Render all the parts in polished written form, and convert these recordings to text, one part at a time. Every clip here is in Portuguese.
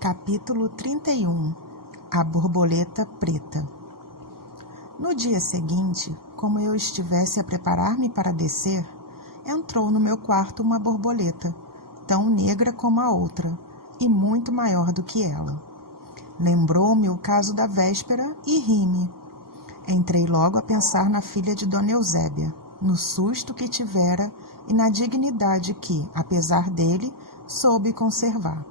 Capítulo 31. A borboleta preta. No dia seguinte, como eu estivesse a preparar-me para descer, entrou no meu quarto uma borboleta, tão negra como a outra, e muito maior do que ela. Lembrou-me o caso da véspera e ri-me. Entrei logo a pensar na filha de Dona Eusébia, no susto que tivera e na dignidade que, apesar dele, soube conservar.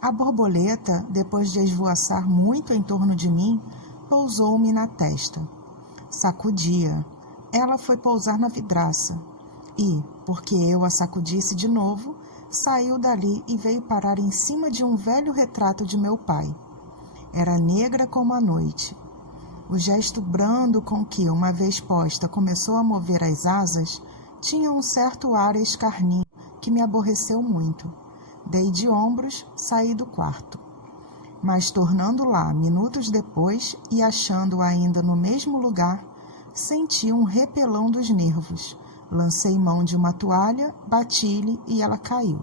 A borboleta, depois de esvoaçar muito em torno de mim, pousou-me na testa. Sacudia. Ela foi pousar na vidraça e, porque eu a sacudisse de novo, saiu dali e veio parar em cima de um velho retrato de meu pai. Era negra como a noite. O gesto brando com que, uma vez posta, começou a mover as asas, tinha um certo ar escarninho que me aborreceu muito. Dei de ombros, saí do quarto. Mas tornando lá, minutos depois, e achando-a ainda no mesmo lugar, senti um repelão dos nervos. Lancei mão de uma toalha, bati-lhe e ela caiu.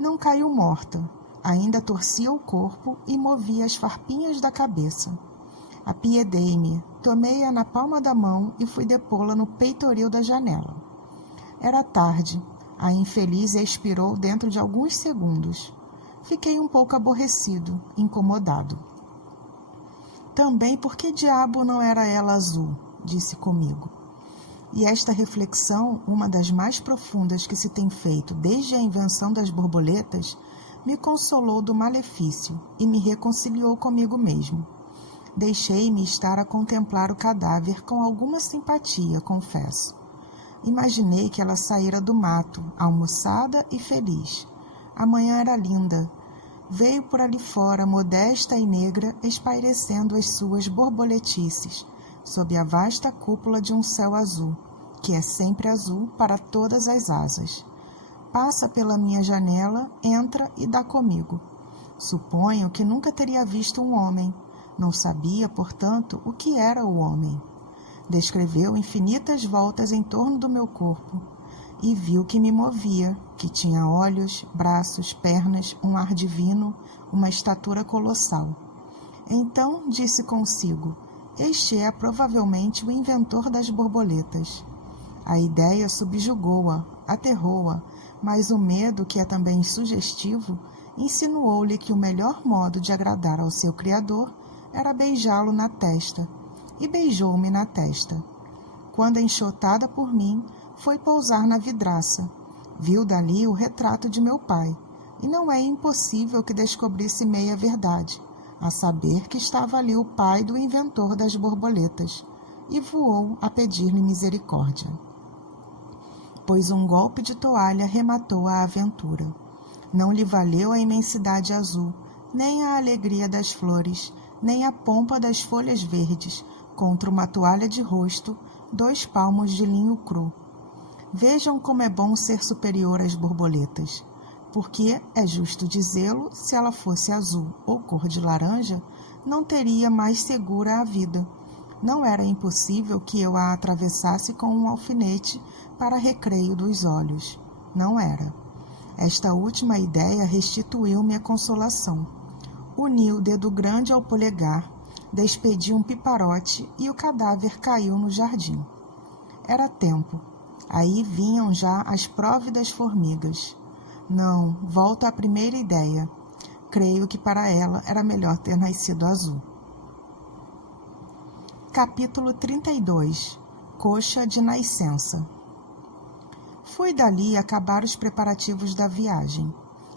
Não caiu morta, ainda torcia o corpo e movia as farpinhas da cabeça. Apiedei-me, tomei-a na palma da mão e fui depô-la no peitoril da janela. Era tarde. A infeliz expirou dentro de alguns segundos. Fiquei um pouco aborrecido, incomodado. Também por que diabo não era ela azul? Disse comigo. E esta reflexão, uma das mais profundas que se tem feito desde a invenção das borboletas, me consolou do malefício e me reconciliou comigo mesmo. Deixei-me estar a contemplar o cadáver com alguma simpatia, confesso. Imaginei que ela saíra do mato, almoçada e feliz. A manhã era linda. Veio por ali fora, modesta e negra, espairecendo as suas borboletices, sob a vasta cúpula de um céu azul, que é sempre azul para todas as asas. Passa pela minha janela, entra e dá comigo. Suponho que nunca teria visto um homem. Não sabia, portanto, o que era o homem. Descreveu infinitas voltas em torno do meu corpo e viu que me movia, que tinha olhos, braços, pernas, um ar divino, uma estatura colossal. Então disse consigo, este é provavelmente o inventor das borboletas. A ideia subjugou-a, aterrou-a, mas o medo, que é também sugestivo, insinuou-lhe que o melhor modo de agradar ao seu Criador era beijá-lo na testa, e beijou-me na testa. Quando enxotada por mim, foi pousar na vidraça. Viu dali o retrato de meu pai, e não é impossível que descobrisse meia verdade, a saber que estava ali o pai do inventor das borboletas, e voou a pedir-lhe misericórdia. Pois um golpe de toalha rematou a aventura. Não lhe valeu a imensidade azul, nem a alegria das flores, nem a pompa das folhas verdes, contra uma toalha de rosto, 2 palmos de linho cru. Vejam como é bom ser superior às borboletas, porque, é justo dizê-lo, se ela fosse azul ou cor de laranja, não teria mais segura a vida. Não era impossível que eu a atravessasse com um alfinete para recreio dos olhos. Não era. Esta última ideia restituiu-me a consolação. Uni o dedo grande ao polegar, despedi um piparote e o cadáver caiu no jardim. Era tempo. Aí vinham já as próvidas formigas. Não, volta à primeira ideia. Creio que para ela era melhor ter nascido azul. Capítulo 32. Coxa de nascença. Fui dali acabar os preparativos da viagem.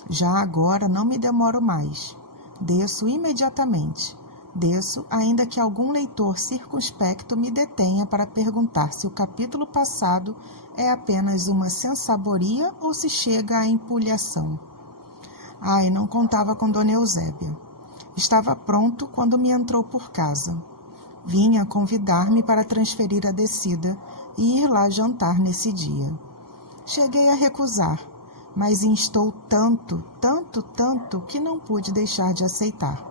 Já agora não me demoro mais. Desço imediatamente. Desço, ainda que algum leitor circunspecto me detenha para perguntar se o capítulo passado é apenas uma sensaboria ou se chega à empulhação. Ai, não contava com Dona Eusébia. Estava pronto quando me entrou por casa. Vinha convidar-me para transferir a descida e ir lá jantar nesse dia. Cheguei a recusar, mas instou tanto que não pude deixar de aceitar.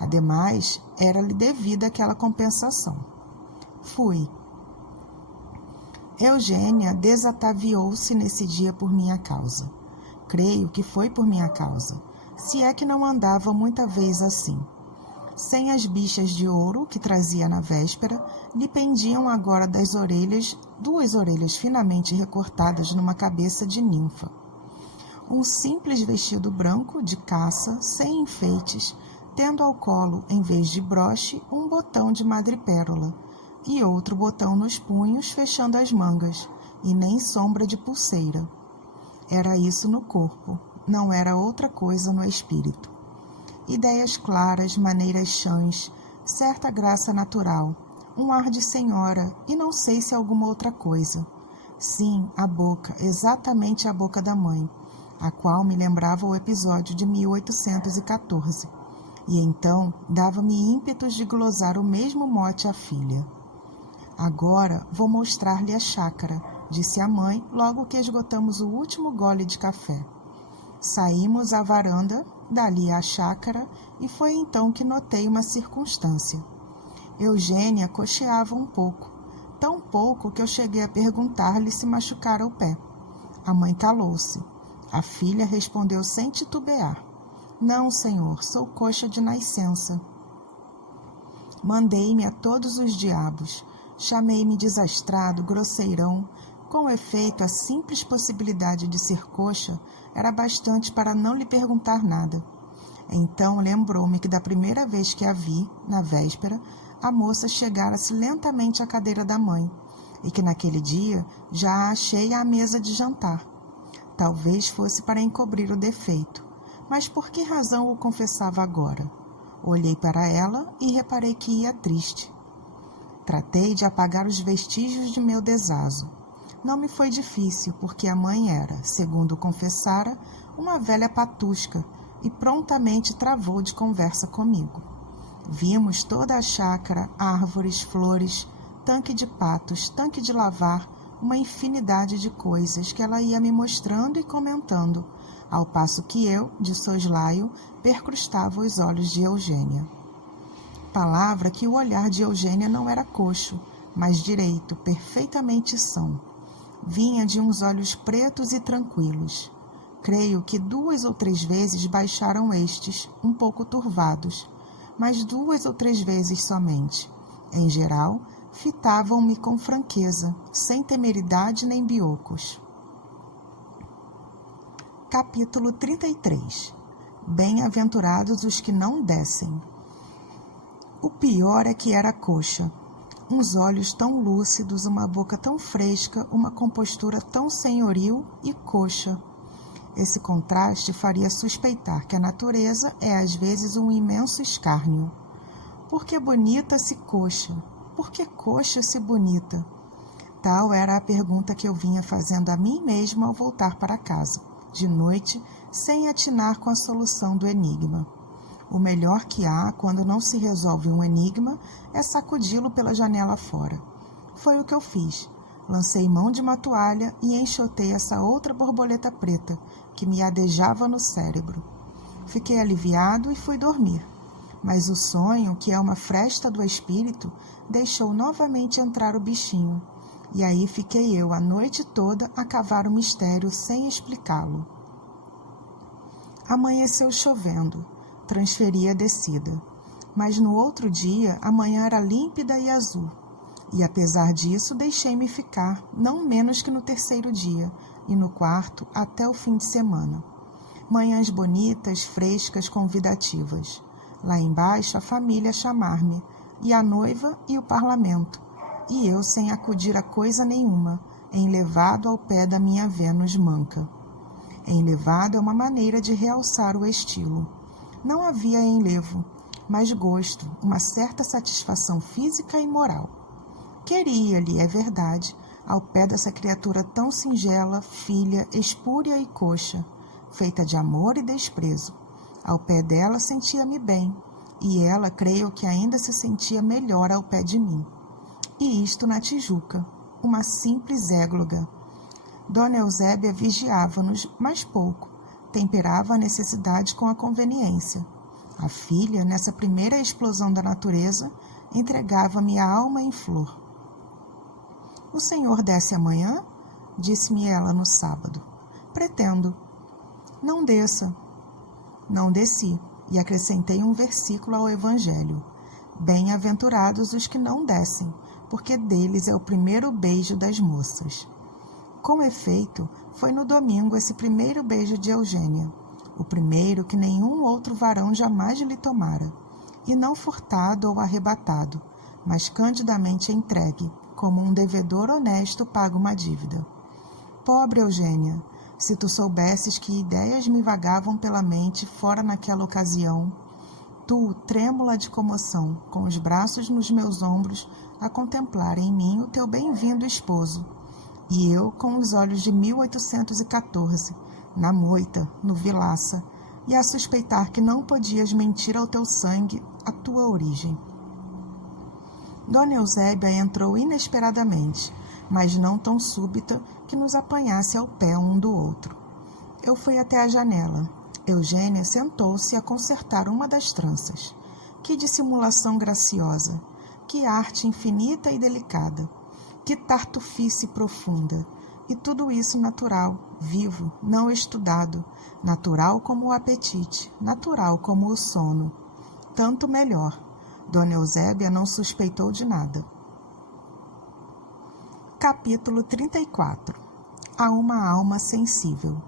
Ademais, era-lhe devida aquela compensação. Fui. Eugênia desataviou-se nesse dia por minha causa. Creio que foi por minha causa. se é que não andava muita vez assim. Sem as bichas de ouro que trazia na véspera, lhe pendiam agora das orelhas 2 orelhas finamente recortadas numa cabeça de ninfa. Um simples vestido branco de caça, sem enfeites, tendo ao colo, em vez de broche, um botão de madrepérola e outro botão nos punhos fechando as mangas, e nem sombra de pulseira. Era isso no corpo, não era outra coisa no espírito. Ideias claras, maneiras chãs, certa graça natural, um ar de senhora e não sei se alguma outra coisa. Sim, a boca, exatamente a boca da mãe, a qual me lembrava o episódio de 1814. E então dava-me ímpetos de glosar o mesmo mote à filha. Agora vou mostrar-lhe a chácara, disse a mãe logo que esgotamos o último gole de café. Saímos à varanda, dali à chácara, e foi então que notei uma circunstância. Eugênia cocheava um pouco, tão pouco que eu cheguei a perguntar-lhe se machucara o pé. A mãe calou-se. A filha respondeu sem titubear. Não, senhor, sou coxa de nascença. Mandei-me a todos os diabos. Chamei-me desastrado, grosseirão. Com efeito, a simples possibilidade de ser coxa era bastante para não lhe perguntar nada. Então lembrou-me que da primeira vez que a vi, na véspera, a moça chegara-se lentamente à cadeira da mãe, e que naquele dia já a achei à mesa de jantar. Talvez fosse para encobrir o defeito, mas por que razão o confessava agora? Olhei para ela e reparei que ia triste. Tratei de apagar os vestígios de meu desazo. Não me foi difícil, porque a mãe era, segundo confessara, uma velha patusca e prontamente travou de conversa comigo. Vimos toda a chácara, árvores, flores, tanque de patos, tanque de lavar, uma infinidade de coisas que ela ia me mostrando e comentando, ao passo que eu, de soslaio, percrustava os olhos de Eugênia. Palavra que o olhar de Eugênia não era coxo, mas direito, perfeitamente são. Vinha de uns olhos pretos e tranquilos. Creio que 2 ou 3 vezes baixaram estes, um pouco turvados, mas 2 ou 3 vezes somente. Em geral, fitavam-me com franqueza, sem temeridade nem biocos. Capítulo 33. Bem-aventurados os que não descem. O pior é que era coxa. Uns olhos tão lúcidos, uma boca tão fresca, uma compostura tão senhoril e coxa. Esse contraste faria suspeitar que a natureza é às vezes um imenso escárnio. Por que bonita se coxa? Por que coxa se bonita? Tal era a pergunta que eu vinha fazendo a mim mesma ao voltar para casa, de noite, sem atinar com a solução do enigma. O melhor que há, quando não se resolve um enigma, é sacudi-lo pela janela fora. Foi o que eu fiz. Lancei mão de uma toalha e enxotei essa outra borboleta preta, que me adejava no cérebro. Fiquei aliviado e fui dormir. Mas o sonho, que é uma fresta do espírito, deixou novamente entrar o bichinho. E aí fiquei eu a noite toda a cavar o mistério sem explicá-lo. Amanheceu chovendo. Transferi a descida. Mas no outro dia, a manhã era límpida e azul. E apesar disso, deixei-me ficar, não menos que no 3º dia, e no 4º até o fim de semana. Manhãs bonitas, frescas, convidativas. Lá embaixo, a família a chamar-me, e a noiva e o parlamento, e eu sem acudir a coisa nenhuma, enlevado ao pé da minha Vênus manca. Enlevado é uma maneira de realçar o estilo. Não havia enlevo, mas gosto, uma certa satisfação física e moral. Queria-lhe, é verdade, ao pé dessa criatura tão singela, filha, espúria e coxa, feita de amor e desprezo. Ao pé dela sentia-me bem, e ela, creio que ainda se sentia melhor ao pé de mim. E isto na Tijuca, uma simples égloga. Dona Eusébia vigiava-nos, mas pouco. Temperava a necessidade com a conveniência. A filha, nessa primeira explosão da natureza, entregava-me a alma em flor. O senhor desce amanhã? Disse-me ela no sábado. Pretendo. Não desça. Não desci, e acrescentei um versículo ao Evangelho. Bem-aventurados os que não descem, porque deles é o primeiro beijo das moças. Com efeito, foi no domingo esse primeiro beijo de Eugênia, o primeiro que nenhum outro varão jamais lhe tomara, e não furtado ou arrebatado, mas candidamente entregue, como um devedor honesto paga uma dívida. Pobre Eugênia, se tu soubesses que ideias me vagavam pela mente fora naquela ocasião, tu, trêmula de comoção, com os braços nos meus ombros, a contemplar em mim o teu bem-vindo esposo, e eu com os olhos de 1814, na moita, no Vilaça, e a suspeitar que não podias mentir ao teu sangue, a tua origem. Dona Eusébia entrou inesperadamente, mas não tão súbita que nos apanhasse ao pé um do outro. Eu fui até a janela. Eugênia sentou-se a consertar uma das tranças. Que dissimulação graciosa! Que arte infinita e delicada! Que tartufice profunda! E tudo isso natural, vivo, não estudado, natural como o apetite, natural como o sono. Tanto melhor. Dona Eusébia não suspeitou de nada. Capítulo 34. Há uma alma sensível.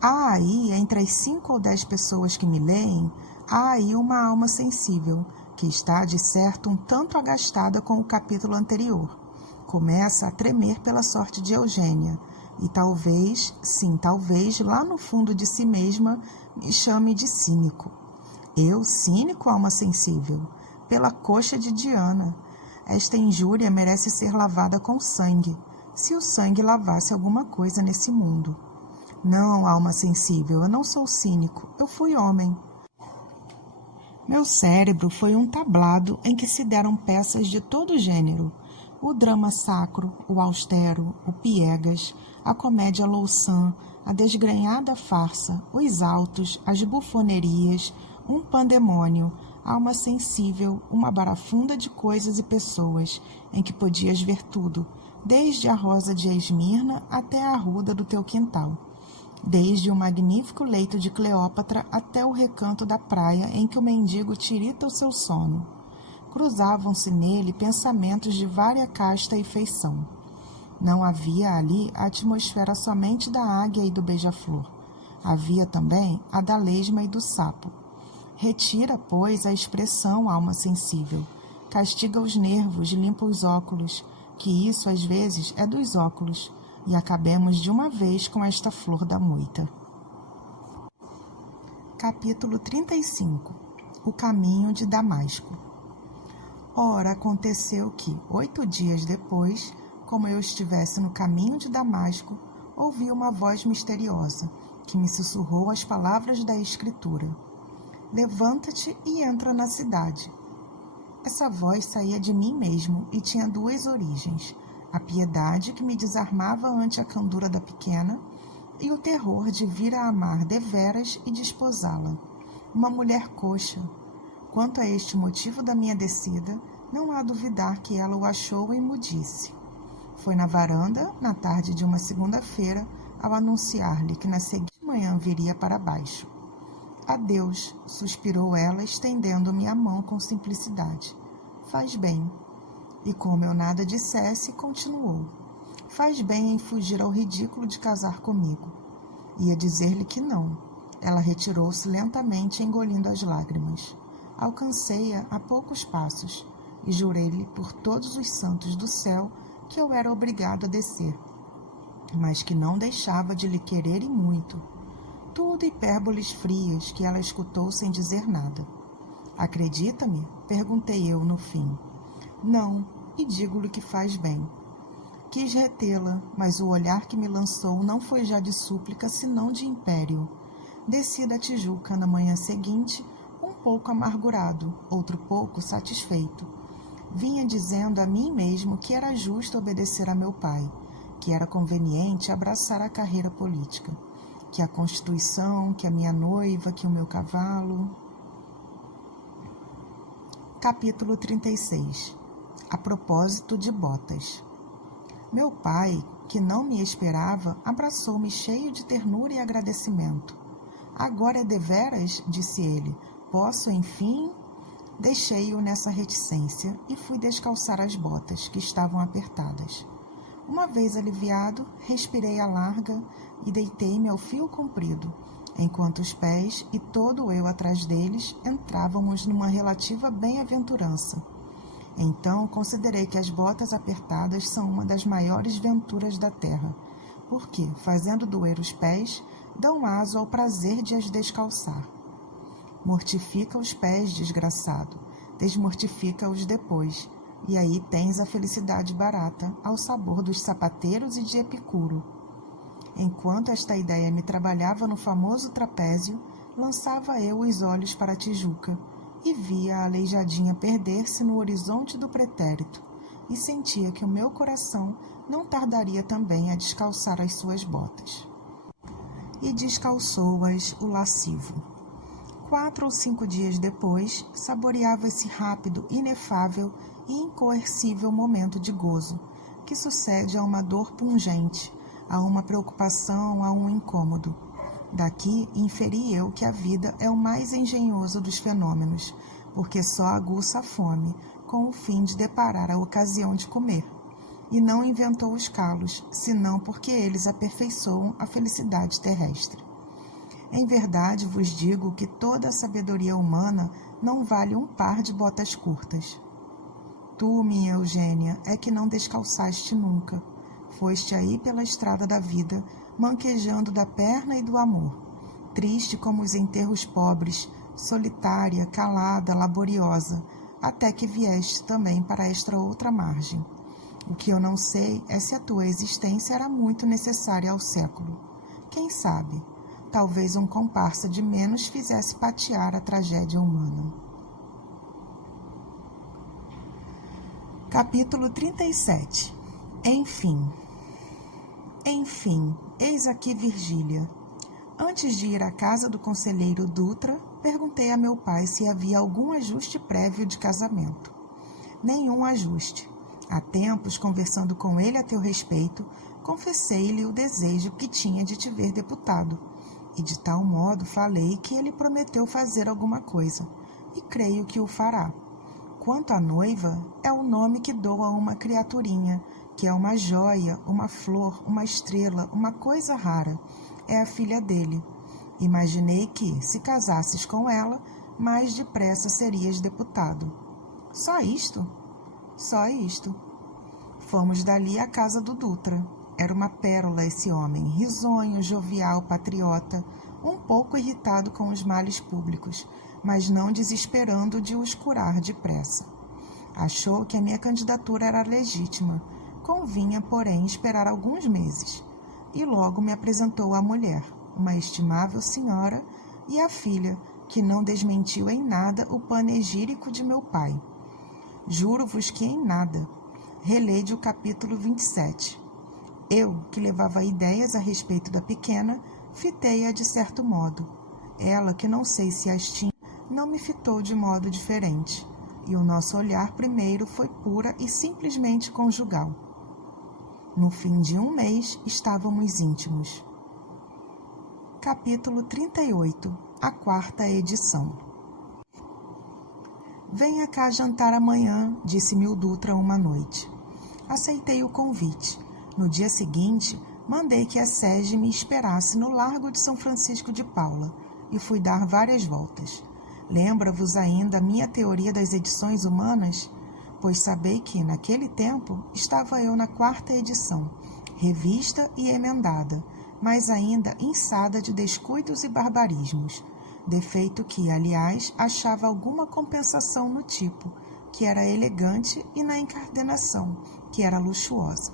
Há aí, entre as 5 ou 10 pessoas que me leem, há aí uma alma sensível, que está, de certo, um tanto agastada com o capítulo anterior. Começa a tremer pela sorte de Eugênia, e talvez, sim, talvez, lá no fundo de si mesma, me chame de cínico. Eu, cínico, alma sensível? Pela coxa de Diana. Esta injúria merece ser lavada com sangue, se o sangue lavasse alguma coisa nesse mundo. Não, alma sensível, eu não sou cínico, eu fui homem. Meu cérebro foi um tablado em que se deram peças de todo gênero. O drama sacro, o austero, o piegas, a comédia louçã, a desgrenhada farsa, os altos, as bufonerias, um pandemônio, alma sensível, uma barafunda de coisas e pessoas, em que podias ver tudo, desde a rosa de Esmirna até a arruda do teu quintal, desde o magnífico leito de Cleópatra até o recanto da praia em que o mendigo tirita o seu sono. Cruzavam-se nele pensamentos de vária casta e feição. Não havia ali a atmosfera somente da águia e do beija-flor. Havia também a da lesma e do sapo. Retira, pois, a expressão alma sensível. Castiga os nervos, limpa os óculos, que isso, às vezes, é dos óculos, e acabemos de uma vez com esta flor da moita. Capítulo 35. O caminho de Damasco. Ora, aconteceu que, 8 dias depois, como eu estivesse no caminho de Damasco, ouvi uma voz misteriosa, que me sussurrou as palavras da Escritura. Levanta-te e entra na cidade. Essa voz saía de mim mesmo e tinha 2 origens, a piedade que me desarmava ante a candura da pequena e o terror de vir a amar deveras e desposá-la. Uma mulher coxa. Quanto a este motivo da minha descida, não há duvidar que ela o achou e me disse. Foi na varanda, na tarde de uma segunda-feira, ao anunciar-lhe que na seguinte manhã viria para baixo. Adeus, suspirou ela, estendendo-me a mão com simplicidade. Faz bem. E como eu nada dissesse, continuou. Faz bem em fugir ao ridículo de casar comigo. Ia dizer-lhe que não. Ela retirou-se lentamente, engolindo as lágrimas. Alcancei-a a poucos passos e jurei-lhe por todos os santos do céu que eu era obrigado a descer, mas que não deixava de lhe querer e muito. Tudo hipérboles frias que ela escutou sem dizer nada. Acredita-me? Perguntei eu no fim. Não, e digo-lhe que faz bem. Quis retê-la, mas o olhar que me lançou não foi já de súplica, senão de império. Desci da Tijuca na manhã seguinte, um pouco amargurado, outro pouco satisfeito. Vinha dizendo a mim mesmo que era justo obedecer a meu pai, que era conveniente abraçar a carreira política, que a Constituição, que a minha noiva, que o meu cavalo. Capítulo 36. A propósito de botas. Meu pai, que não me esperava, abraçou-me cheio de ternura e agradecimento. Agora é deveras, disse ele. Posso, enfim? Deixei-o nessa reticência e fui descalçar as botas, que estavam apertadas. Uma vez aliviado, respirei a larga e deitei-me ao fio comprido, enquanto os pés e todo eu atrás deles entrávamos numa relativa bem-aventurança. Então considerei que as botas apertadas são uma das maiores venturas da terra, porque, fazendo doer os pés, dão aso ao prazer de as descalçar. Mortifica os pés, desgraçado, desmortifica-os depois, e aí tens a felicidade barata, ao sabor dos sapateiros e de Epicuro. Enquanto esta ideia me trabalhava no famoso trapézio, lançava eu os olhos para a Tijuca e via a aleijadinha perder-se no horizonte do pretérito, e sentia que o meu coração não tardaria também a descalçar as suas botas. E descalçou-as o lascivo. 4 ou 5 dias depois, saboreava esse rápido, inefável e incoercível momento de gozo, que sucede a uma dor pungente, a uma preocupação, a um incômodo. Daqui inferi eu que a vida é o mais engenhoso dos fenômenos, porque só aguça a fome, com o fim de deparar a ocasião de comer, e não inventou os calos, senão porque eles aperfeiçoam a felicidade terrestre. Em verdade vos digo que toda a sabedoria humana não vale um par de botas curtas. Tu, minha Eugênia, é que não descalçaste nunca. Foste aí pela estrada da vida, manquejando da perna e do amor, triste como os enterros pobres, solitária, calada, laboriosa, até que vieste também para esta outra margem. O que eu não sei é se a tua existência era muito necessária ao século. Quem sabe? Talvez um comparsa de menos fizesse patear a tragédia humana. Capítulo 37. Enfim, eis aqui Virgília. Antes de ir à casa do conselheiro Dutra, perguntei a meu pai se havia algum ajuste prévio de casamento. Nenhum ajuste. Há tempos, conversando com ele a teu respeito, confessei-lhe o desejo que tinha de te ver deputado, e de tal modo falei que ele prometeu fazer alguma coisa, e creio que o fará. Quanto à noiva, é o nome que dou a uma criaturinha, que é uma joia, uma flor, uma estrela, uma coisa rara. É a filha dele. Imaginei que, se casasses com ela, mais depressa serias deputado. Só isto? Só isto. Fomos dali à casa do Dutra. Era uma pérola esse homem, risonho, jovial, patriota, um pouco irritado com os males públicos, mas não desesperando de os curar depressa. Achou que a minha candidatura era legítima, convinha, porém, esperar alguns meses, e logo me apresentou a mulher, uma estimável senhora, e a filha, que não desmentiu em nada o panegírico de meu pai. Juro-vos que em nada. Relede o capítulo 27. Eu, que levava ideias a respeito da pequena, fitei-a de certo modo. Ela, que não sei se as tinha, não me fitou de modo diferente, e o nosso olhar primeiro foi pura e simplesmente conjugal. No fim de um mês, estávamos íntimos. Capítulo 38. A 4ª edição. Venha cá jantar amanhã, disse-me o Dutra uma noite. Aceitei o convite. No dia seguinte, mandei que a sege me esperasse no Largo de São Francisco de Paula e fui dar várias voltas. Lembra-vos ainda a minha teoria das edições humanas? Pois sabei que, naquele tempo, estava eu na 4ª edição, revista e emendada, mas ainda inçada de descuidos e barbarismos, defeito que, aliás, achava alguma compensação no tipo, que era elegante, e na encardenação, que era luxuosa.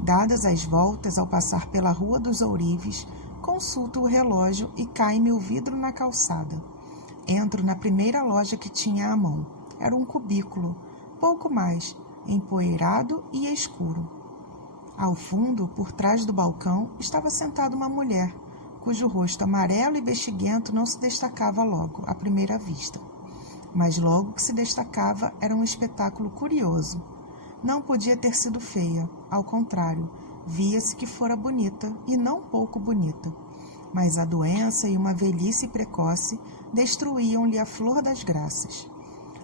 Dadas as voltas ao passar pela Rua dos Ourives, consulto o relógio e cai-me o vidro na calçada. Entro na primeira loja que tinha à mão. Era um cubículo, pouco mais, empoeirado e escuro. Ao fundo, por trás do balcão, estava sentada uma mulher, cujo rosto amarelo e bexiguento não se destacava logo, à primeira vista. Mas logo que se destacava era um espetáculo curioso. Não podia ter sido feia, ao contrário, via-se que fora bonita, e não pouco bonita. mas a doença e uma velhice precoce destruíam-lhe a flor das graças.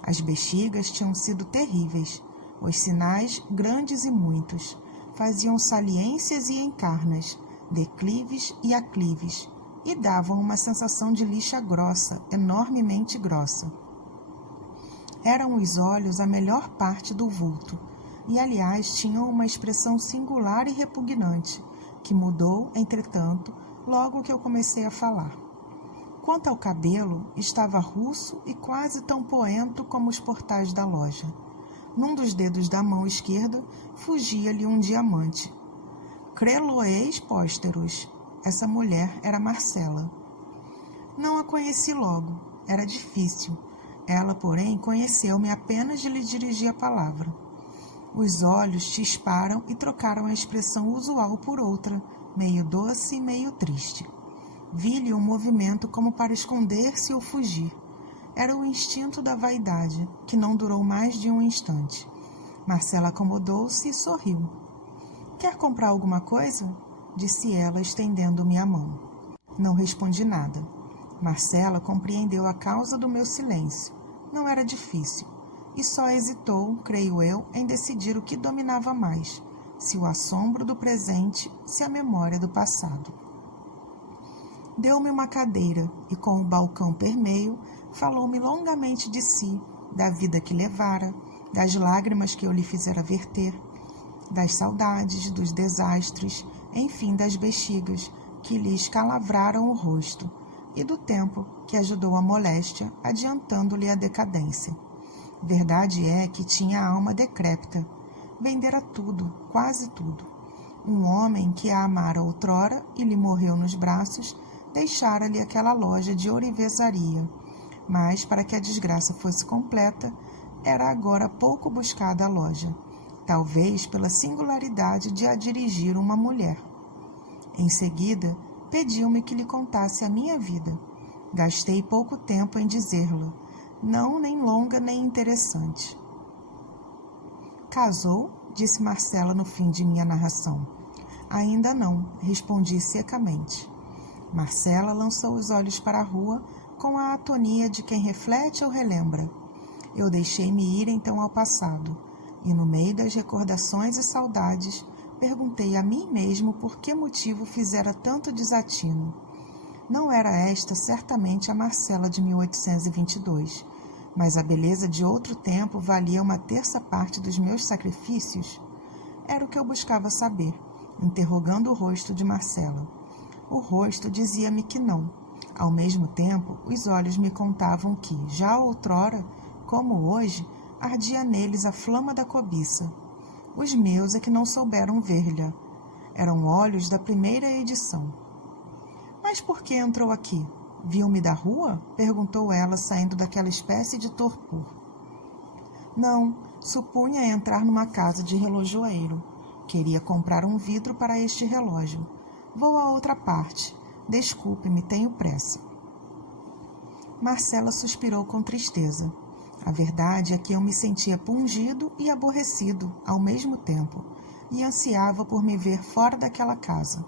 As bexigas tinham sido terríveis, os sinais grandes e muitos, faziam saliências e encarnas, declives e aclives, e davam uma sensação de lixa grossa, enormemente grossa. Eram os olhos a melhor parte do vulto, e aliás tinham uma expressão singular e repugnante, que mudou, entretanto, logo que eu comecei a falar. Quanto ao cabelo, estava russo e quase tão poento como os portais da loja. Num dos dedos da mão esquerda fugia-lhe um diamante. Creloeis pósteros. Essa mulher era Marcela. Não a conheci logo. Era difícil. Ela, porém, conheceu-me apenas de lhe dirigir a palavra. Os olhos chisparam e trocaram a expressão usual por outra, meio doce e meio triste. Vi-lhe um movimento como para esconder-se ou fugir. Era o instinto da vaidade, que não durou mais de um instante. Marcela acomodou-se e sorriu. Quer comprar alguma coisa? Disse ela, estendendo-me a mão. Não respondi nada. Marcela compreendeu a causa do meu silêncio. Não era difícil. E só hesitou, creio eu, em decidir o que dominava mais, se o assombro do presente, se a memória do passado. Deu-me uma cadeira e, com o balcão permeio, falou-me longamente de si, da vida que levara, das lágrimas que eu lhe fizera verter, das saudades, dos desastres, enfim, das bexigas que lhe escalavraram o rosto, e do tempo que ajudou a moléstia, adiantando-lhe a decadência. Verdade é que tinha a alma decrépita, vendera tudo, quase tudo. Um homem que a amara outrora e lhe morreu nos braços, deixara-lhe aquela loja de ourivesaria, mas, para que a desgraça fosse completa, era agora pouco buscada a loja, talvez pela singularidade de a dirigir uma mulher. Em seguida, pediu-me que lhe contasse a minha vida. Gastei pouco tempo em dizer-la, não nem longa nem interessante. Casou? Disse Marcela no fim de minha narração. Ainda não, respondi secamente. Marcela lançou os olhos para a rua com a atonia de quem reflete ou relembra. Eu deixei-me ir então ao passado, e no meio das recordações e saudades, perguntei a mim mesmo por que motivo fizera tanto desatino. Não era esta certamente a Marcela de 1822, mas a beleza de outro tempo valia uma terça parte dos meus sacrifícios? Era o que eu buscava saber, interrogando o rosto de Marcela. O rosto dizia-me que não. Ao mesmo tempo, os olhos me contavam que, já outrora, como hoje, ardia neles a flama da cobiça. Os meus é que não souberam ver-lhe. Eram olhos da primeira edição. Mas por que entrou aqui? Viu-me da rua? Perguntou ela, saindo daquela espécie de torpor. Não, supunha entrar numa casa de relojoeiro. Queria comprar um vidro para este relógio. Vou a outra parte. Desculpe-me, tenho pressa. Marcela suspirou com tristeza. A verdade é que eu me sentia pungido e aborrecido ao mesmo tempo, e ansiava por me ver fora daquela casa.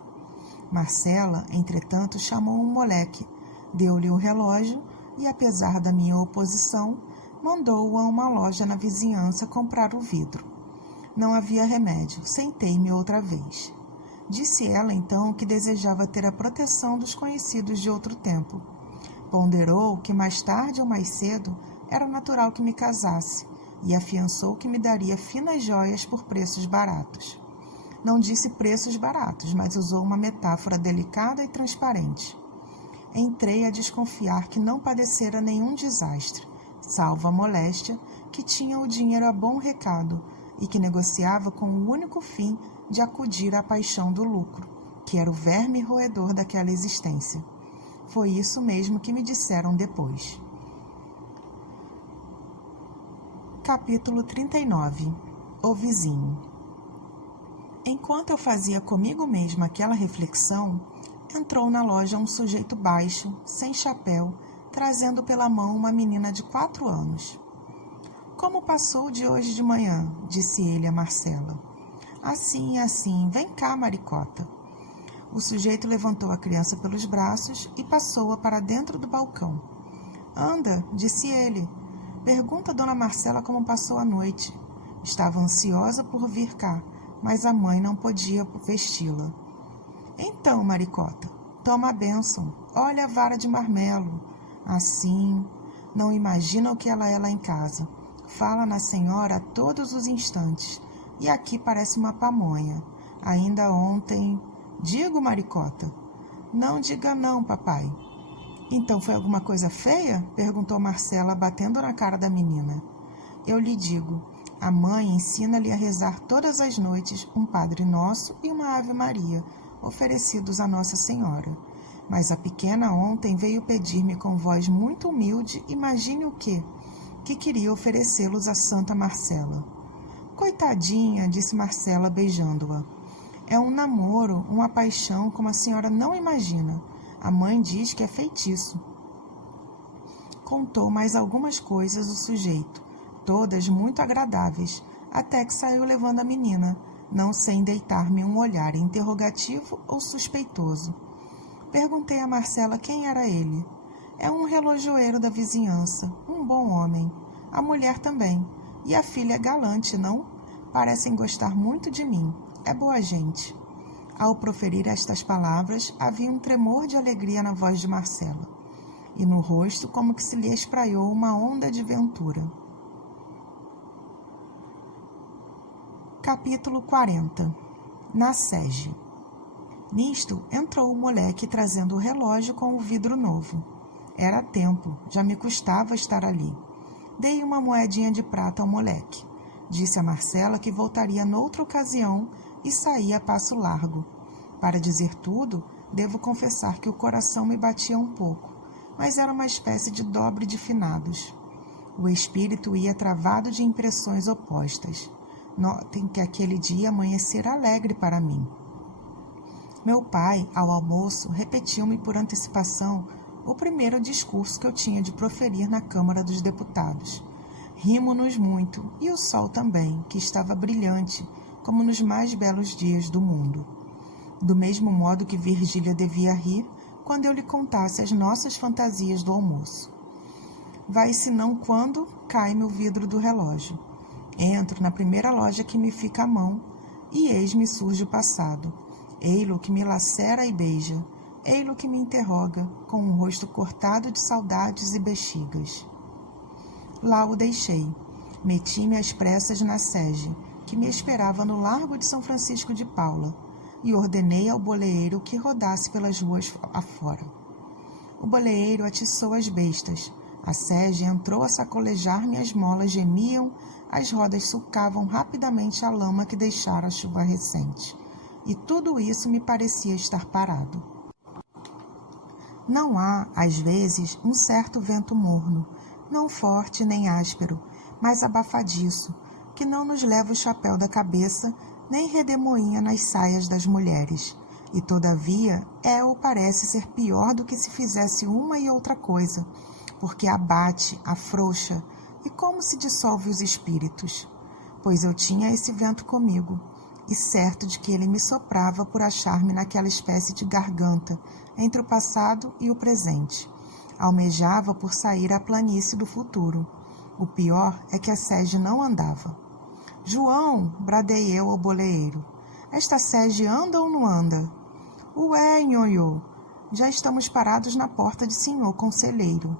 Marcela, entretanto, chamou um moleque, deu-lhe o relógio e, apesar da minha oposição, mandou-o a uma loja na vizinhança comprar o vidro. Não havia remédio, sentei-me outra vez. Disse ela, então, que desejava ter a proteção dos conhecidos de outro tempo. Ponderou que mais tarde ou mais cedo era natural que me casasse e afiançou que me daria finas joias por preços baratos. Não disse preços baratos, mas usou uma metáfora delicada e transparente. Entrei a desconfiar que não padecera nenhum desastre, salvo a moléstia, que tinha o dinheiro a bom recado e que negociava com o único fim de acudir à paixão do lucro, que era o verme roedor daquela existência. Foi isso mesmo que me disseram depois. Capítulo 39. O vizinho. Enquanto eu fazia comigo mesma aquela reflexão, entrou na loja um sujeito baixo, sem chapéu, trazendo pela mão uma menina de 4 anos. Como passou de hoje de manhã? Disse ele a Marcela. Assim, assim, vem cá, maricota. O sujeito levantou a criança pelos braços e passou-a para dentro do balcão. Anda, disse ele. Pergunta a dona Marcela como passou a noite. Estava ansiosa por vir cá, mas a mãe não podia vesti-la. Então, Maricota, toma a bênção. Olha a vara de marmelo. Assim, não imagina o que ela é lá em casa. Fala na senhora a todos os instantes. E aqui parece uma pamonha. Ainda ontem... Digo, Maricota. Não diga não, papai. Então foi alguma coisa feia? Perguntou Marcela, batendo na cara da menina. Eu lhe digo, a mãe ensina-lhe a rezar todas as noites um Padre Nosso e uma Ave Maria, oferecidos a Nossa Senhora. Mas a pequena ontem veio pedir-me com voz muito humilde, imagine o quê? Que queria oferecê-los a Santa Marcela. Coitadinha, disse Marcela, beijando-a. É um namoro, uma paixão como a senhora não imagina. A mãe diz que é feitiço. Contou mais algumas coisas o sujeito, todas muito agradáveis, até que saiu levando a menina, não sem deitar-me um olhar interrogativo ou suspeitoso. Perguntei a Marcela quem era ele. É um relojoeiro da vizinhança, um bom homem. A mulher também. E a filha é galante, não? Parecem gostar muito de mim. É boa gente. Ao proferir estas palavras, havia um tremor de alegria na voz de Marcela, e no rosto como que se lhe espraiou uma onda de ventura. Capítulo 40. Na sege. Nisto, entrou o moleque trazendo o relógio com o vidro novo. Era tempo, já me custava estar ali. Dei uma moedinha de prata ao moleque. Disse a Marcela que voltaria noutra ocasião e saí a passo largo. Para dizer tudo, devo confessar que o coração me batia um pouco, mas era uma espécie de dobre de finados. O espírito ia travado de impressões opostas. Notem que aquele dia amanhecera alegre para mim. Meu pai, ao almoço, repetiu-me por antecipação o primeiro discurso que eu tinha de proferir na Câmara dos Deputados. Rimo-nos muito, e o sol também, que estava brilhante, como nos mais belos dias do mundo. Do mesmo modo que Virgília devia rir quando eu lhe contasse as nossas fantasias do almoço. Vai senão quando cai-me o vidro do relógio. Entro na primeira loja que me fica à mão, e eis-me surge o passado. Ei-lo que me lacera e beija, ei-lo que me interroga, com um rosto cortado de saudades e bexigas. Lá o deixei. Meti-me às pressas na sege, que me esperava no largo de São Francisco de Paula, e ordenei ao boleeiro que rodasse pelas ruas afora. O boleeiro atiçou as bestas. A sege entrou a sacolejar-me, as molas gemiam, as rodas sulcavam rapidamente a lama que deixara a chuva recente. E tudo isso me parecia estar parado. Não há, às vezes, um certo vento morno, não forte nem áspero, mas abafadiço, que não nos leva o chapéu da cabeça, nem redemoinha nas saias das mulheres. E, todavia, é ou parece ser pior do que se fizesse uma e outra coisa, porque abate, afrouxa, e como se dissolve os espíritos. Pois eu tinha esse vento comigo, e certo de que ele me soprava por achar-me naquela espécie de garganta, entre o passado e o presente. Almejava por sair à planície do futuro. O pior é que a sege não andava. João, bradei eu ao boleeiro, esta sege anda ou não anda? Ué, nhonhô, já estamos parados na porta de senhor conselheiro.